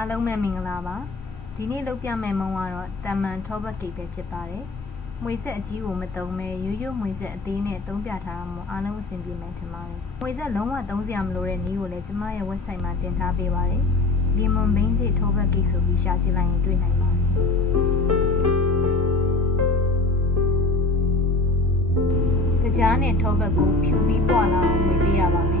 အားလုံးပဲမင်္ဂလာပါဒီနေ့လုပ်ပြမယ့်မုံကတော့တမန်ထောပတ်ကိတ်ပဲဖြစ်ပါတယ်မွေဆက်အကြီးကိုမသုံးပဲရိုးရိုးမွေဆက်အသေးနဲ့သုံးပြထားတာမို့အားလုံးအဆင်ပြေမယ်ထင်ပါတယ်မွေဆက်လုံးဝသုံးစရာမလိုတဲ့နည်းကိုလည်းကျမရဲ့ website မှာတင်ထားပေးပါတယ်လီမွန်ဘိန်းစီထောပတ်ကိတ်ဆိုပြီးရှာကြည့်လိုက်ရင်တွေ့နိုင်ပါတယ်ကြားနဲ့ထောပတ်ကိုဖြူပြီးပွာလာအောင်မွေပေးရပါမယ်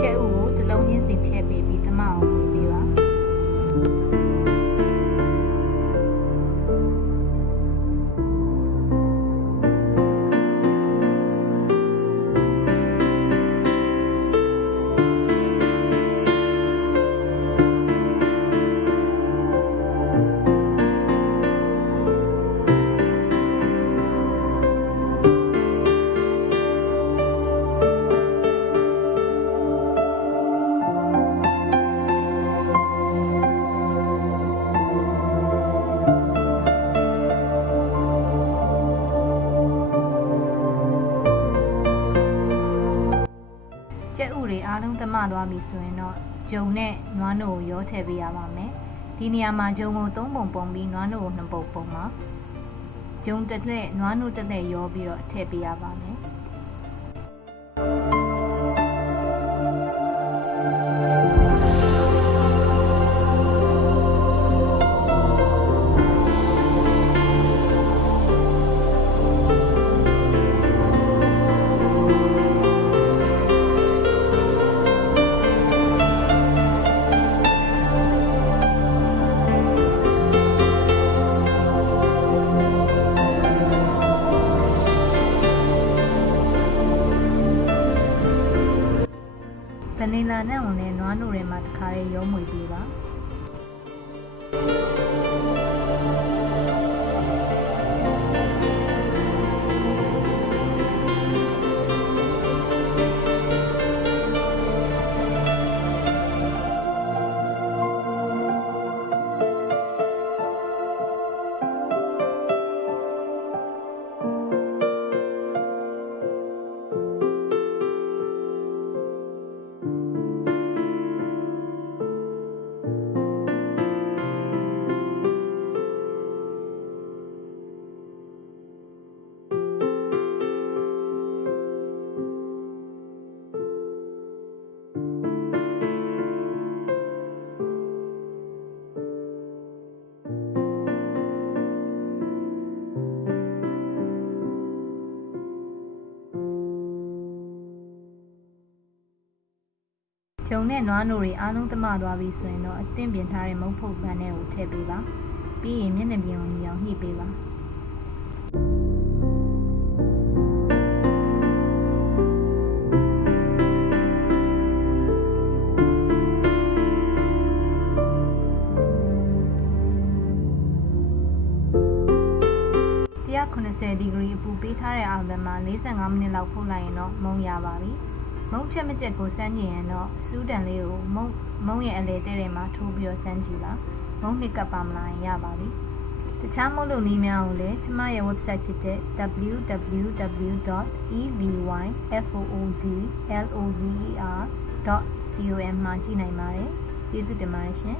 ကျဲဥကိုတစ်လုံးချင်းစီထည့်ပေးပြီးသမအောင်မွေပေးပါကျက်ဥတွေအားလုံးသမသွားပြီဆိုရင်တော့ဂျုံနဲ့နွားနို့ကိုရောထည့်ပေးရပါမယ်ဒီနေရာမှာဂျုံကို3ပုံပုံပြီးနွားနို့ကို2ပုံပုံပါဂျုံတစ်လက်နွားနို့တစ်လက်ရောပြီးတော့ထည့်ပေးရပါမယ်ဗနီလာနဲ့ဝင်နဲ့နွားနို့တွေမှာတခါလေးရောမွေပေးပါဂျုံနဲ့နွားနို့တွေအားလုံးသမသွားပြီဆိုရင်တော့အသင့်ပြင်ထားတဲ့မုတ်ဖုတ်ပန်းထဲကိုထည့်ပေးပါပြီးရင်မျက်နှာပြင်ကိုညီအောင်ညှိပေးပါ190ဒီဂရီအပူပေးထားတဲ့အာဗန်မှာ45မိနစ်လောက်ဖုတ်လိုက်ရင်တော့မုံရပါပြီမုံချက်မချက်ကိုစမ်းကြည့်ရင်တော့စူးတန်လေးကိုမုံရဲ့အလဲတဲ့မှာထိုးပြီးတော့စမ်းကြည့်ပါမုံနှစ်ကပ်ပါမလားရင်ရပါပြီတခြားမုံလုပ်နည်းများကိုလည်းကျမရဲ့ website ဖြစ်တဲ့ www.evyfoodlover.com မှာကြည့်နိုင်ပါတယ်ကျေးဇူးတင်ပါတယ်ရှင်